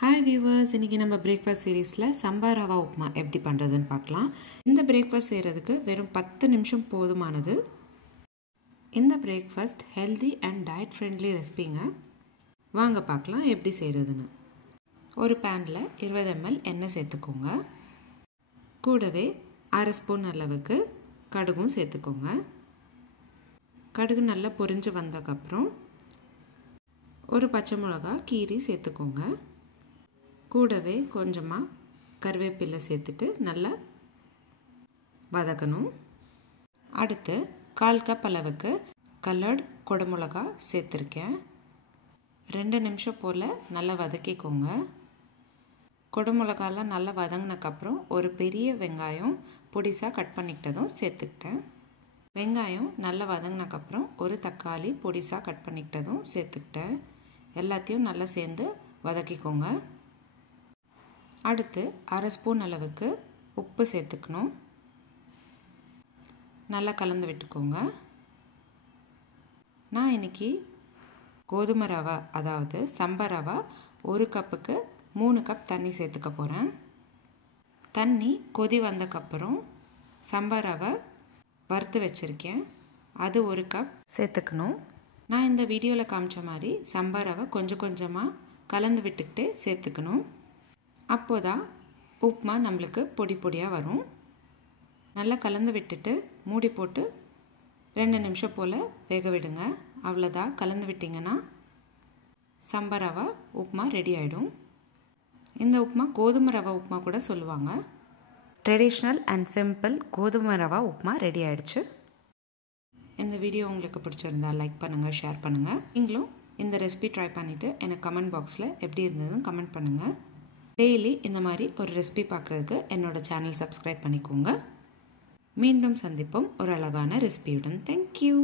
Hi viewers, இன்றைக்கி நம்ம breakfast சீரீஸில் சம்பா ரவா உப்புமா எப்படி பண்ணுறதுன்னு பார்க்கலாம். இந்த பிரேக்ஃபாஸ்ட் செய்கிறதுக்கு வெறும் 10 நிமிஷம் போதுமானது. இந்த breakfast healthy and diet friendly ரெசிபிங்க. வாங்க பார்க்கலாம் எப்படி செய்கிறதுன்னு. ஒரு பேனில் 20 ml எண்ணெய் சேர்த்துக்கோங்க. கூடவே 1/2 ஸ்பூன் அளவுக்கு கடுகும் சேர்த்துக்கோங்க. கடுகு நல்லா பொரிஞ்சு வந்ததுக்கப்புறம் ஒரு பச்சை மிளகா கீரி சேர்த்துக்கோங்க. கூடவே கொஞ்சமாக கருவேப்பிலை சேர்த்துட்டு நல்லா வதக்கணும். அடுத்து 1/4 கப் அளவுக்கு கலர்ட் குடமிளகா சேர்த்துருக்கேன். 2 நிமிஷம் போல் நல்லா வதக்கிக்கோங்க. குடமிளகாலாம் நல்லா வதங்கினக்கப்புறம் ஒரு பெரிய வெங்காயம் பொடிசாக கட் பண்ணிக்கிட்டதும் சேர்த்துக்கிட்டேன். வெங்காயம் நல்லா வதங்கினக்கப்புறம் ஒரு தக்காளி பொடிசாக கட் பண்ணிக்கிட்டதும் சேர்த்துக்கிட்டேன். எல்லாத்தையும் நல்லா சேர்ந்து வதக்கிக்கோங்க. அடுத்து 1/2 ஸ்பூன் அளவுக்கு உப்பு சேர்த்துக்கணும். நல்லா கலந்து விட்டுக்கோங்க. நான் இன்றைக்கி கோதுமை ரவா, அதாவது சம்பா ரவா 1 கப்புக்கு 3 கப் தண்ணி சேர்த்துக்க போகிறேன். தண்ணி கொதி வந்தக்கப்புறம் சம்பா ரவை வறுத்து வச்சுருக்கேன், அது 1 கப் சேர்த்துக்கணும். நான் இந்த வீடியோவில் காமிச்ச மாதிரி சம்பா ரவை கொஞ்சம் கொஞ்சமாக கலந்து விட்டுக்கிட்டு சேர்த்துக்கணும். அப்போதான் உப்புமா நம்மளுக்கு பொடி பொடியாக வரும். நல்லா கலந்து விட்டுட்டு மூடி போட்டு 2 நிமிஷம் போல் வேக விடுங்க. அவ்வளோதான். கலந்து விட்டிங்கன்னா சம்பா ரவா உப்புமா ரெடி ஆகிடும். இந்த உப்புமா கோதுமை ரவா உப்புமா கூட சொல்லுவாங்க. ட்ரெடிஷ்னல் அண்ட் சிம்பிள் கோதுமை ரவா உப்புமா ரெடி ஆகிடுச்சு. இந்த வீடியோ உங்களுக்கு பிடிச்சிருந்தா லைக் பண்ணுங்கள், ஷேர் பண்ணுங்கள். நீங்களும் இந்த ரெசிபி ட்ரை பண்ணிவிட்டு எனக்கு கமெண்ட் பாக்ஸில் எப்படி இருந்ததுன்னு கமெண்ட் பண்ணுங்கள். டெய்லி இந்த மாதிரி ஒரு ரெசிபி பார்க்குறதுக்கு என்னோடய சேனல் சப்ஸ்கிரைப் பண்ணிக்கோங்க. மீண்டும் சந்திப்போம் ஒரு அழகான ரெசிபியுடன். தேங்க்யூ.